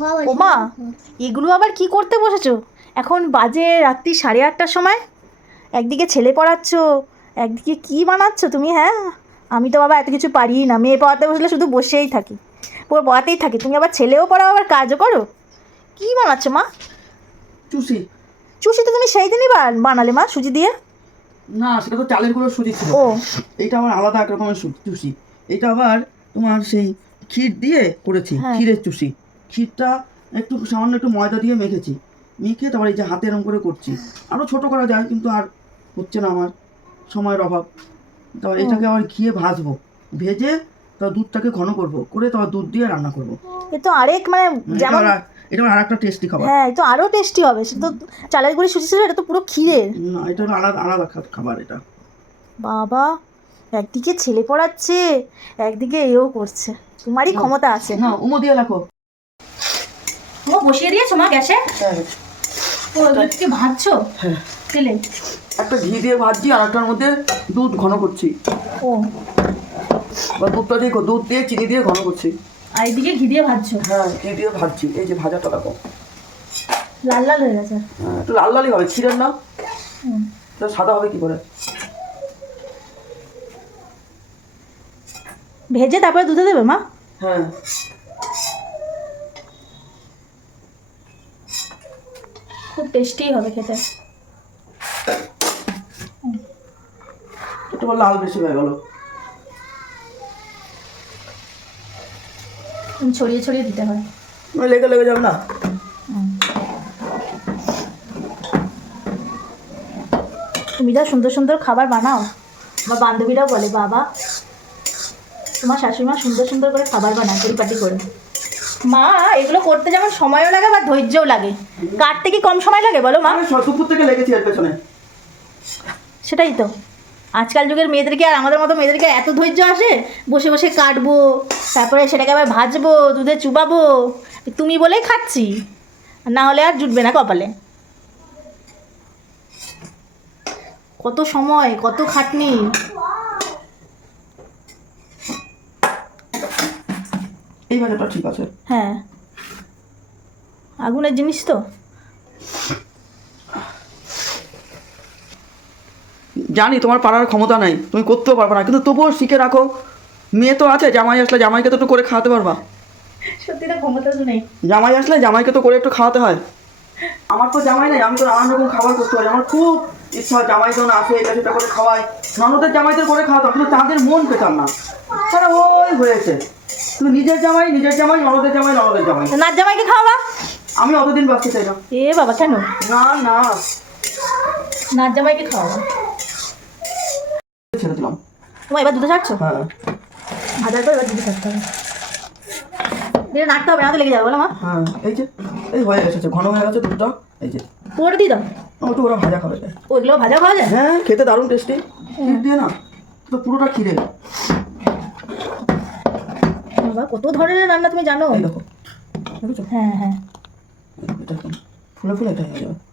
ও মা এগুলো আবার কি করতে বসেছো? এখন বাজে রাত্রি সাড়ে আটটার সময়। একদিকে ছেলে পড়াচ্ছ একদিকে কি বানাচ্ছ তুমি হ্যাঁ? আমি তো বাবা এত কিছু পারি না মেয়ে পড়াতে বসলে শুধু বসেই থাকি। পুরো পড়াতেই থাকি। তুমি আবার ছেলেও পড়াও আবার কাজও করো? কি বানাচ্ছ মা? চুষি। চুষি তো তুমি সেই দিনই বা- বানালে মা সুজি দিয়ে? না সেটা তো চালের গুঁড়ো সুজি ছিল। ও। এটা আবার আলাদা এক রকমের চুষি। এটা আবার তোমার সেই ক্ষীর দিয়ে করেছি হ্যাঁ। ক্ষীরের চুষি। ক্ষীরটা একটু সামান্য একটু ময়দা দিয়ে মেখেছি। মেখে তারপর এই যে হাতে এরকম করে করছি। আরও ছোট করা যায় কিন্তু আর হচ্ছে না আমার সময়ের অভাব। তারপর এটাকে আবার ঘিয়ে ভাজবো। ভেজে তারপর দুধটাকে ঘন করব। করে তারপর দুধ দিয়ে রান্না করব। এ তো আরেক মানে যেমন এটা আর- একটা টেস্টি খাবার। হ্যাঁ তো আরও টেস্টি হবে। সে তো চালের গুঁড়ি সুজি ছিল এটা তো পুরো ক্ষীরের। না এটা আলাদা আলাদা খাবার এটা। বাবা একদিকে ছেলে পড়াচ্ছে একদিকে এও করছে। তোমারই ক্ষমতা আছে। না উমো দিয়ে রাখো। ও বসিয়ে দিয়েছ মা গ্যাসে? হ্যাঁ। ও এগুলোকে ভাজছো? হ্যাঁ। তেলে একটা ঘি দিয়ে ভাজছি আর একটার মধ্যে দুধ ঘন করছি। ও। বা দুধটা দিয়ে দুধ দিয়ে চিনি দিয়ে ঘন করছি। আর এদিকে ঘি দিয়ে ভাজছো? হ্যাঁ ঘি দিয়ে ভাজছি। এই যে ভাজাটা দেখো। লাল লাল হয়ে গেছে। হ্যাঁ, একটু লাল লালই হবে ক্ষীরের না। সাদা হবে কি করে? ভেজে তারপরে দুধে দেবে মা? হ্যাঁ। খুব টেস্টি হবে খেতে। একটু লাল বেশি হয়ে গেল। ছড়িয়ে ছড়িয়ে দিতে হয়। লেগে লেগে যাবে না? তুমি যা সুন্দর সুন্দর খাবার বানাও আমার বান্ধবীরাও বলে বাবা তোমার শাশুড়ি মা সুন্দর সুন্দর করে খাবার বানায় পরিপাটি করে। মা এগুলো করতে যেমন সময়ও লাগে বা ধৈর্যও লাগে। কাটতে কি কম সময় লাগে বলো মা? দুপুর থেকে লেগেছি এর পেছনে। সেটাই তো। আজকাল যুগের মেয়েদেরকে আর আমাদের মতো মেয়েদেরকে এত ধৈর্য আসে? বসে বসে কাটবো তারপরে সেটাকে আবার ভাজবো দুধে চুবাবো। তুমি বলেই খাচ্ছি। না হলে আর জুটবে না কপালে। কত সময় কত খাটনি। এই ভাজাটা ঠিক আছে। হ্যাঁ। আগুনের জিনিস তো। জানি তোমার পারার ক্ষমতা নাই তুমি করতেও পারবে না কিন্তু তবুও শিখে রাখো। মেয়ে তো আছে জামাই আসলে জামাইকে তো একটু করে খাওয়াতে পারবা। সত্যি না ক্ষমতা তো নেই। জামাই আসলে জামাইকে তো করে একটু খাওয়াতে হয়। আমার তো জামাই নেই আমি তো নানান রকম খাবার করতে পারি আমার খুব ইচ্ছা হয় জামাই যখন আসে এটা সেটা করে খাওয়াই ননদের জামাইদের করে খাওয়াতাম কিন্তু তাদের মন পেতাম না। তারা ওই হয়েছে। কিন্তু নিজের জামাই নিজের জামাই ননদের জামাই ননদের জামাই। নাচ জামাইকে খাওয়াবা? আমি অতদিন বাঁচতে চাই না। এ বাবা কেন? না না। নাচ জামাইকে খাওয়াবা। ছেড়ে দিলাম। তোমার এবার দুধে ছাড়ছো? হ্যাঁ। ভাজার পর এবার দুধে ছাড়তে হবে। দিয়ে নাড়তে হবে না তো লেগে যাবে বলো মা। হ্যাঁ এই যে এই হয়ে এসেছে ঘন হয়ে গেছে দুধটা এই যে। পুরোটা দিয়ে দাও। ওরা ভাজা খাবে। ওইগুলো ভাজা খাওয়া যায়? হ্যাঁ খেতে দারুণ টেস্টি ক্ষীর দিয়ে না তো পুরোটা ক্ষীরে বাবা কত ধরনের রান্না তুমি জানো? হ্যাঁ হ্যাঁ। ফুলে ফুলে এটা যাবে।